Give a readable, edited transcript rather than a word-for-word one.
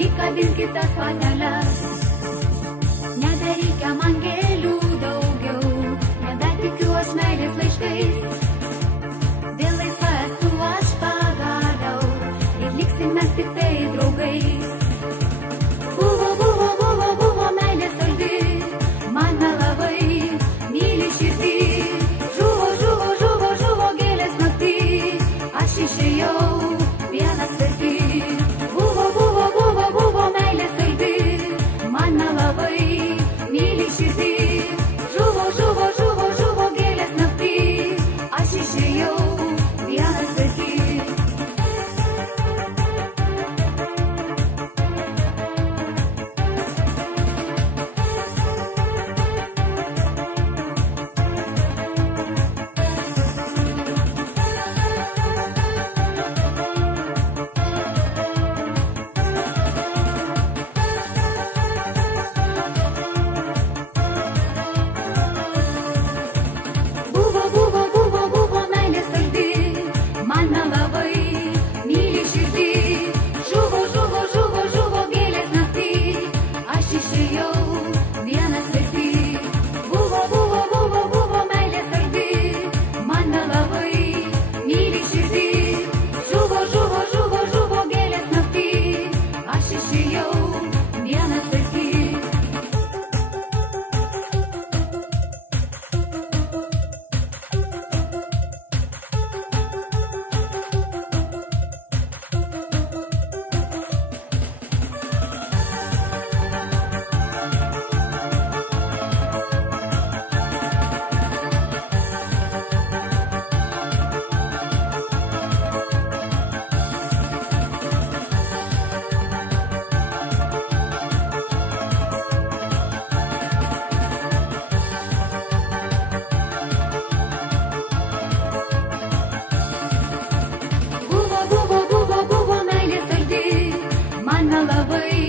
lyg kabinkit tas pateles. Nebereikia man gėlių daugiau, nebetikiu aš meilės laiškais. Vėl laisva esu aš pagaliau ir liksim mes tik tai draugais. Buvo meilė saldi, man melavai, myli širdį. Žuvo gėlės naktį, aš išėjau vienas verti. Buvo meilė saldi, man melavai, myli širdį. Žuvo gėlės naktį, aš išėjau vienas verti. Buvo meilė saldi, man melavai, myli širdį. Žuvo gėlės naktį, aš išėjau vienas verti. Buvo meilė saldi, man melavai, myli širdį. Žuvo gėlės naktį, aš išėjau vienas verti. Buvo meilė saldi, man melavai,